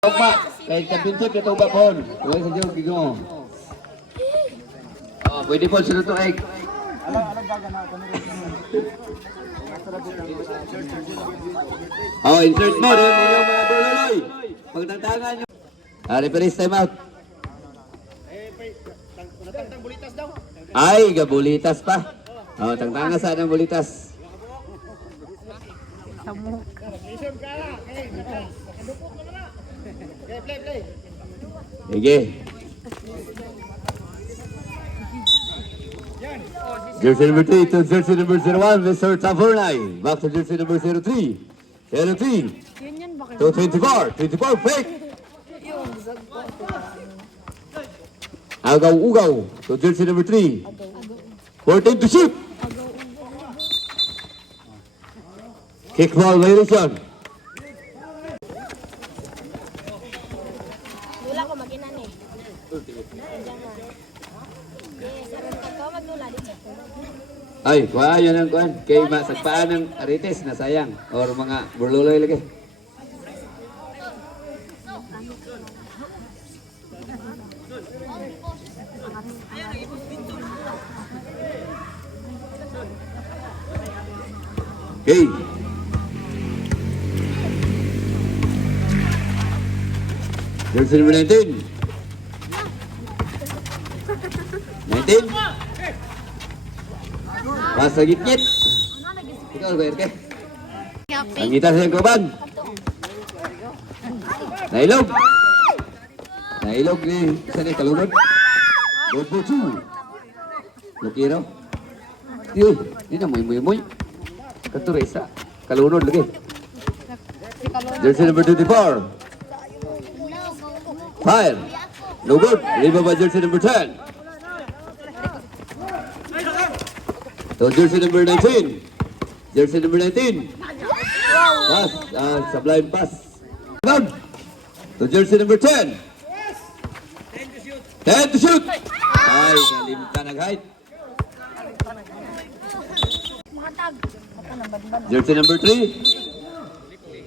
Tugma, kay championship ito ba kon? Huwag sa Diyos, gigo. Pwede po sunod to egg. Insert mo rin mo yung mga buloloy. Pagtantangan nyo. Referee's time out. Ay, gabulitas pa. Tangtanga saan ang bulitas. Sige. Jersey number 3 to jersey number 01, Mr. Tavernay. Back to jersey number 03. 03 to 24. 24, fake. Agaw-ugaw to jersey number 3. 14 to shoot. Kick ball violation. Dula ko maginan eh. Yes, aron ka to magdula dito. Ay, kuha yan ang kuhan. Kay masagpaan ng arites na sayang. Or mga burluloy lagi. Okay. Jersey number 19. 19. Pas sa gitgit. Ikaw ba Erke? Ang kita sa kaban. Nailog. Nailog ni sa ni kalunod. Bobo-chu. Lukiro. Yun, hindi na muy. Katuresa. Kalunod lagi. Jersey number 24. Fire. No good. Riba by jersey number 10. So jersey number 19. Jersey number 19. Pass. Sublime pass. Good. So jersey number 10. 10 to shoot. Ay, nalimta nag-height. Jersey number 3.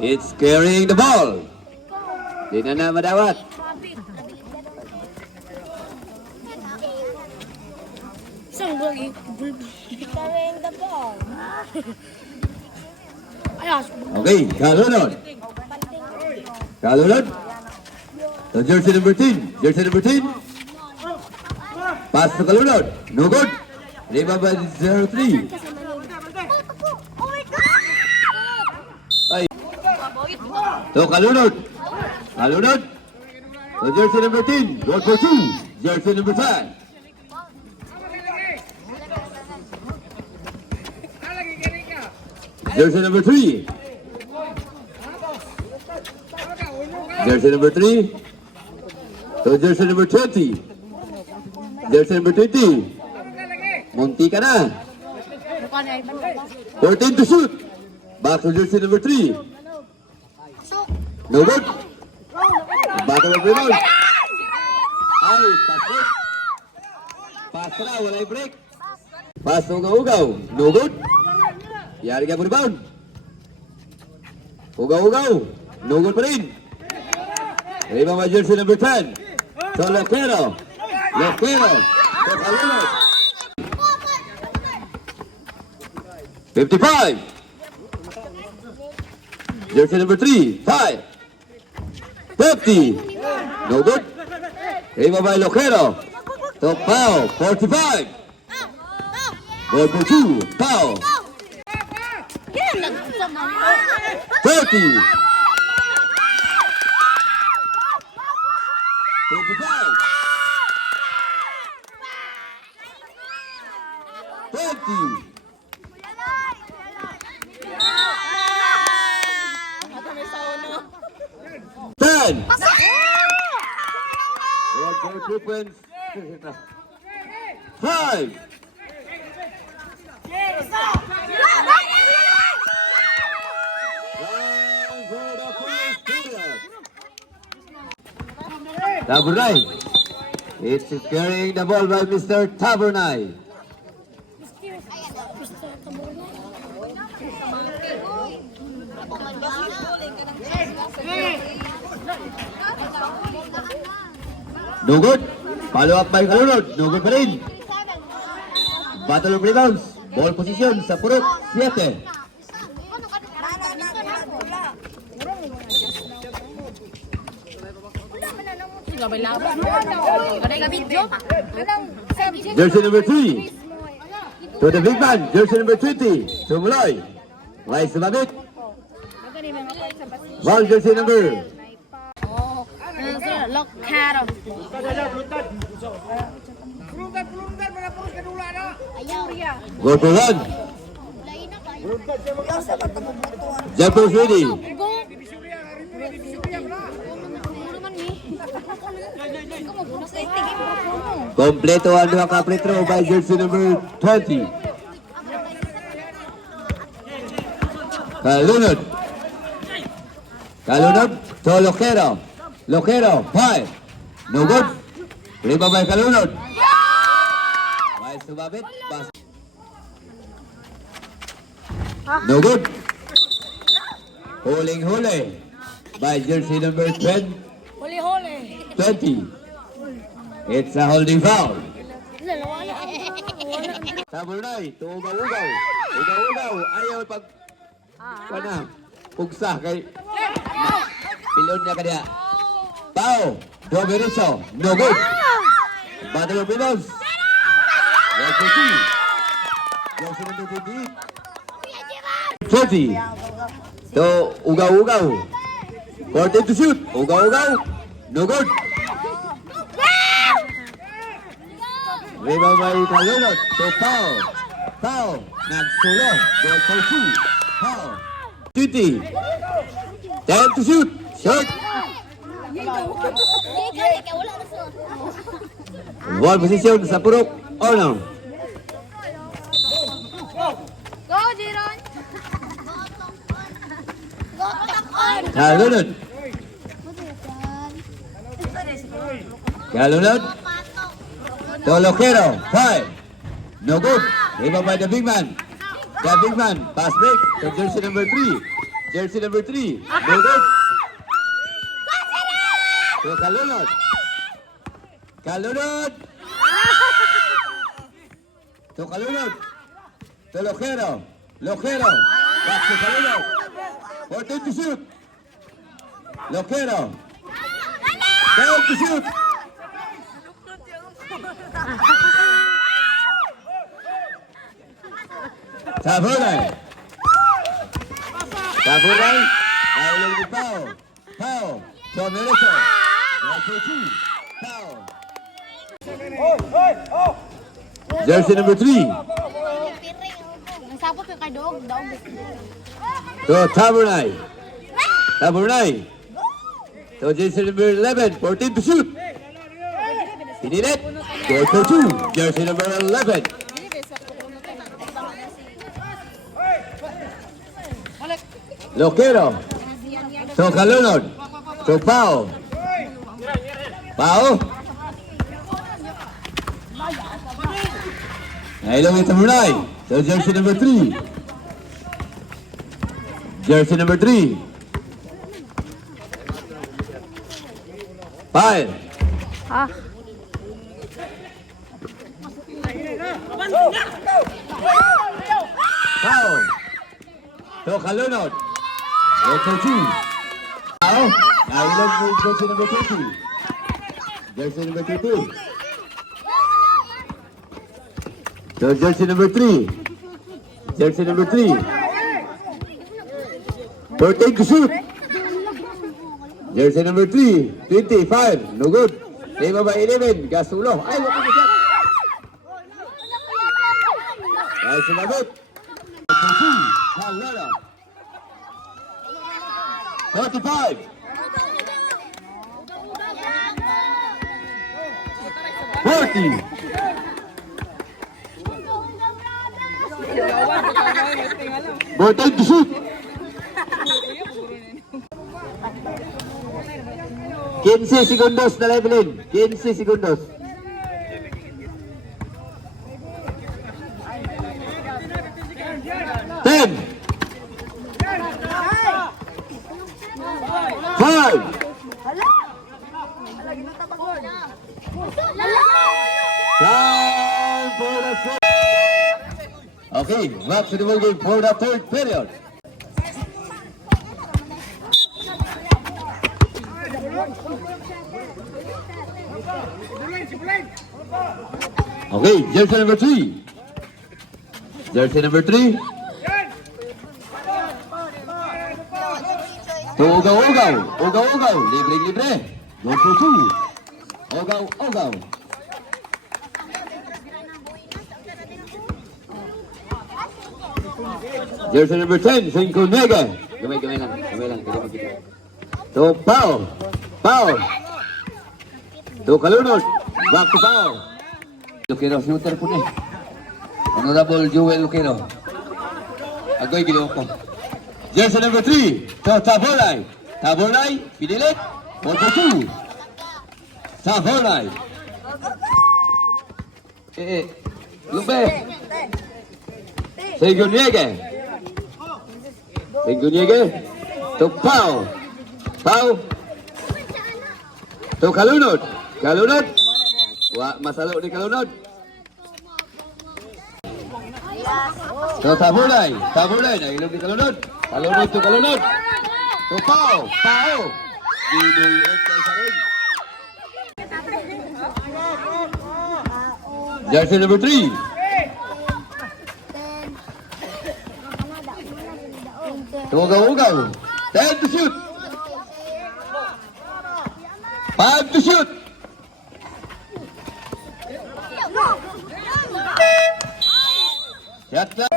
It's carrying the ball. Di na madawat. Isang bulgi. Carrying the ball. Ayos. Okay, kalunod. Kalunod. So jersey number 10. Jersey number 10. Pass to kalunod. No good. Riba by 03. Ay. So kalunod. Kalunod. So jersey number 10. Goal for 2. Jersey number 10. Jersey number 3. Jersey number 3. So jersey number 20. Jersey number 20. Munti ka na. 14 to shoot. Back to jersey number 3. No good. Battle of rebound. Ay, pass break. Pass na, walay break. Pass ugaw-ugaw. No good. Yari ka po rebound. Ugaw-ugaw. No good pa rin. Rebound by jersey number 10. So Loquero. Loquero. So Kalunod. 55. Jersey number 3. 5. 50. No good. Rebound by Loquero. So foul. 45. Ball for 2. Foul. 30. 25. 20. 10. One for sequence. 5. Tavernay. It's carrying the ball by Mr. Tavernay. No good. Follow up by Kalunod. No good pa rin. Battle of rebounds. Ball position sa Purok 7. Jersey number 3. To the big man. Jersey number 20. To Muloy. Rise to Babit. Ball jersey number. Lock card. Go to run. Jumper's ready. Kompleto ang duha ka free throw by jersey number 20. Kalunod. Kalunod to Loquero. Loquero, 5. No good. Rebound by Kalunod. Rise to Babit. Pass. No good. Huling-huli by jersey number 20. Huli-huli. It's a holding foul. Sabunay, tuugaw-ugaw. Ugaw-ugaw. Ayaw pag... Kana, pugsa kay... Pilon niya kanya. Pao, Domenico, no good. Battle of Pinos. Jersey number 20. 20. To ugaw-ugaw. 14 to shoot. Ugaw-ugaw. No good. Rebound by Kalunod to Pao. Pao, nagsulo. Goal for 2. Pao. 20. 10 to shoot. Shot. One position sa Purok. Oh no. Go, Jiron! Go, Takon! Kalunod. Kalunod. To Loquero. 5. No good. Rebound by the big man. The big man. Pass break to jersey number 3. Jersey number 3. No good. To Kalunod. Kalunod. To Kalunod. To Loquero. Loquero. Back to Kalunod. 14 to shoot. Loquero. 12 to shoot. Sabunay. Sabunay. Nahulog ni Pao. Pao. Domenico. Number 2. Pao. Jersey number 3. Nagsapot ka kay Dog. Dog. To Tabernay. Tabernay. To jersey number 11. 14 to shoot. Pinilit. Goal for 2. Jersey number 11. Loquero. To Kalunod. To Pao. Pao. Nailong ito Murnay. To jersey number 3. Jersey number 3. 5. Pao. To Kalunod. Goal for 2. Pao. Nailong po jersey number 20. Jersey number 22. So jersey number 3. Jersey number 3. 14 to shoot. Jersey number 3. 25. No good. Rebound by 11. Gasulo. Ay, wala ko siya. Ay, sinagot. 45. 40. 14 to shoot. 15 segundos na Evelyn. 15 segundos. Ten. 5. Time for the third. Okay, back to the ball game for the third period. Okay, jersey number 3. Jersey number 3. To Ugaw-Ugaw. Ugaw-Ugaw. Libre-libre. Good for 2. Ugaw-Ugaw. Jersey number 10, Cinco Mega. Gamay lang. Kaya makita. To Pao. To Kalunod. Back to Pao. Lucero, shooter po na. Honorable Joel Lucero. Agoy, ginawa ko. Jersey number 3, to Tabornay. Pinilit. 1 for 2. Tabornay. Lumbe. Segunyege. To Pao. To Kalunod. Masalo ni Kalunod. To Tabornay. Nailog ni Kalunod. To Kalunod. To Pao. Dinuyot kay Saring. Jersey number 3. To Ugaw-Ugaw. 10 to shoot. 5 to shoot. Shot clock.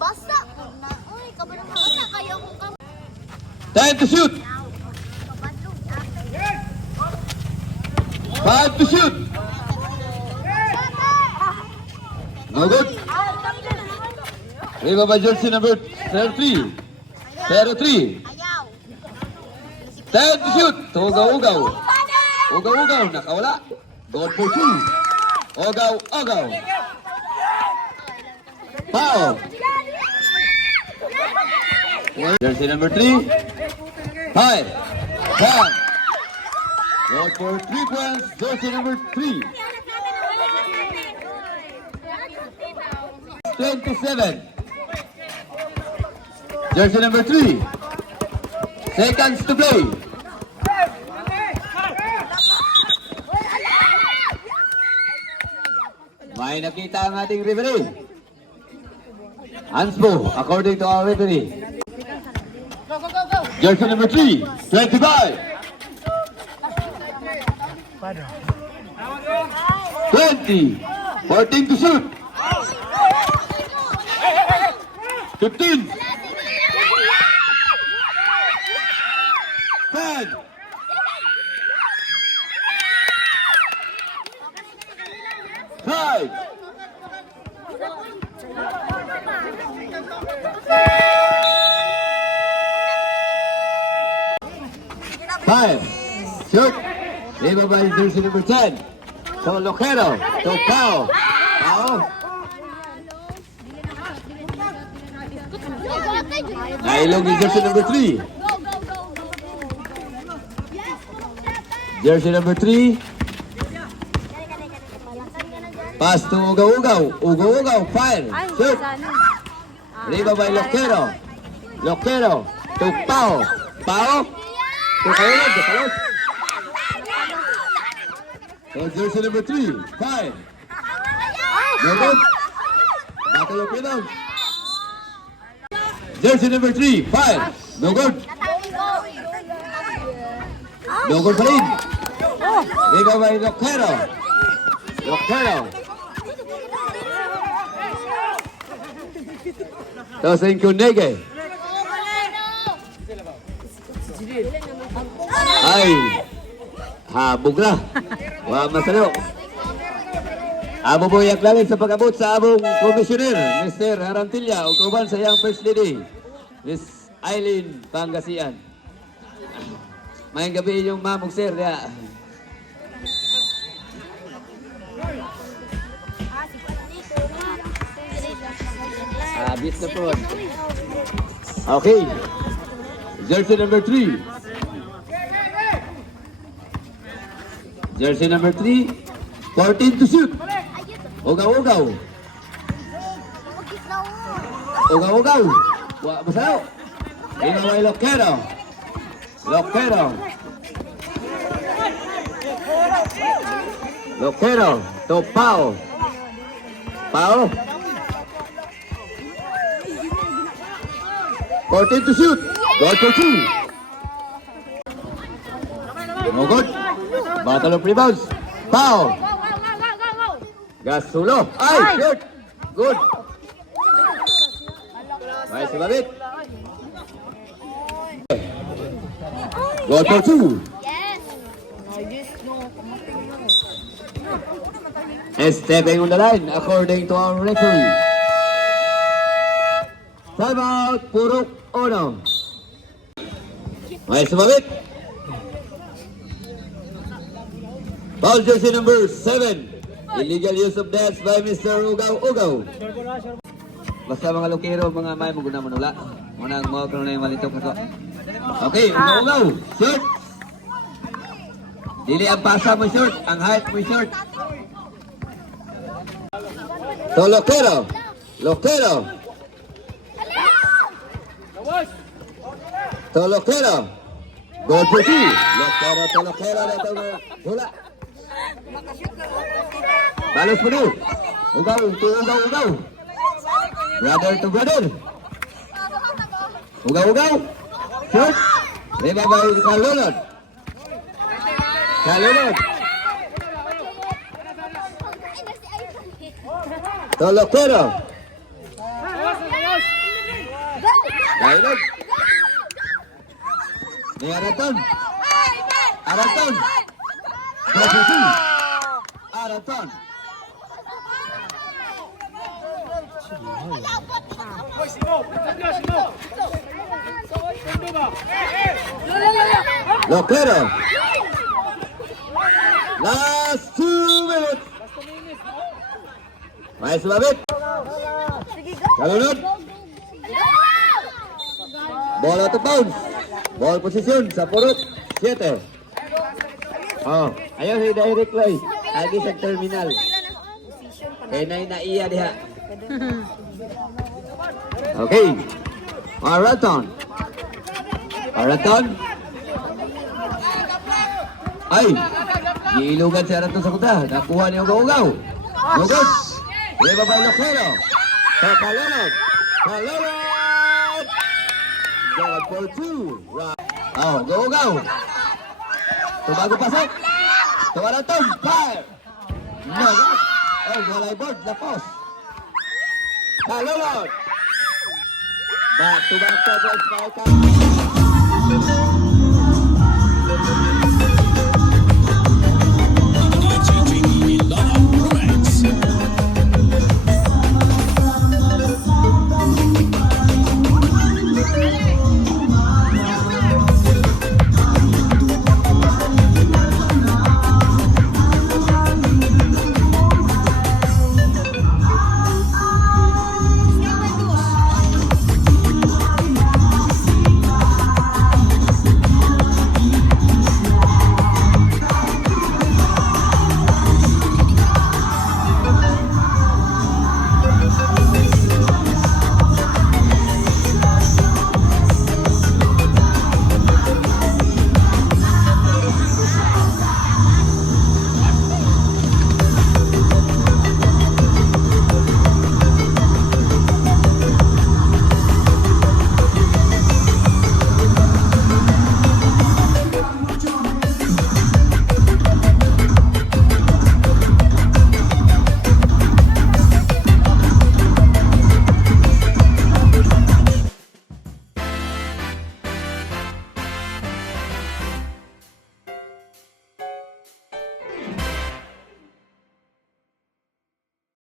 Basta. Uy, kabalang basta kayo kung kam... 10 to shoot. 5 to shoot. No good. Riba by jersey number 3. 3. 10 to shoot. To Ugaw-Ugaw. Nakawala. Good for 2. Ugaw-Ugaw. Pao. Jersey number 3. 5. Good for 3 points. Jersey number 3. 27. Jersey number 3. Seconds to play. May nakita ang ating referee. Hanspo, according to our referee. Jersey number 3, 25. 20. 14 to shoot. 15. 10. 5. 5. Shoot. Riba by jersey number 10. To Lucero. To Pao. Nailog yung jersey number 3. Jersey number 3. Pass to Ugaw-Ugaw. Fire. Shoot. Riba by Lucero. To Pao. To Kalunod. So jersey number 3. Fire. No good. Battle of Pinang. Jersey number 3. Fire. No good. No good pa rin. Riba by Lucero. To Cinco Nege. Ay, habog na. Wa masalo. Amo po yaklangin sa pag-abot sa among komisyoner, Mr. Harantilla, o kauban sa iyang First Lady, Miss Eileen Pangasian. Mayang gabi inyong mamong sir. Abis na po. Okay. Jersey number 3. Jersey number 3, 14 to shoot. Ugaw-ugaw. Ugaw-ugaw. Wa masayaw. Inaway Loquero. Loquero. Loquero to Pao. Pao. 14 to shoot. Goal for 2. No good. Battle of rebounds. Pao. Gasulo. Ay, shoot. Good. May sumabit. Goal for 2. And stepping on the line according to our referee. Time out, Purok Ono. May sumabit. Foul jersey number 7. Illegal use of dance by Mr. Ugaw Ugaw. Basta mga lokero, mga may maguna manula. Munang mga karoon na yung malitok na to. Okay, Ugaw Ugaw. Short. Dili ang pasa mo short, ang height mo short. So Loquero. Loquero. To Loquero. Goal for 2. Loquero to Loquero. Ito na hula. Balos mo doon. Ugaw to Ugaw Ugaw. Brother to brother. Ugaw Ugaw. Short. Reba by Kalunod. Kalunod. To Loquero. Dailog. Ni Araton. Araton. Araton. Araton. Loquero. Last 2 minutes. May sumabit. Kalunod. Ball out of bounds. Ball position sa Purok 7. Oh, ayaw si direct play. Agi sa terminal. Kaya na iya diha. Okay. Marathon. Marathon. Ay. Giilugan si Araton sa kuta. Nakuha niya ugaw-ugaw. Lugod. Reba by Loquero. Sa Kalunod. Kalunod. Goal for 2. Right. Oh, go-ugaw. Tumago pasok. Araton. Fire. No. Oh, walay board. Lapos. Kalunod. Back to back.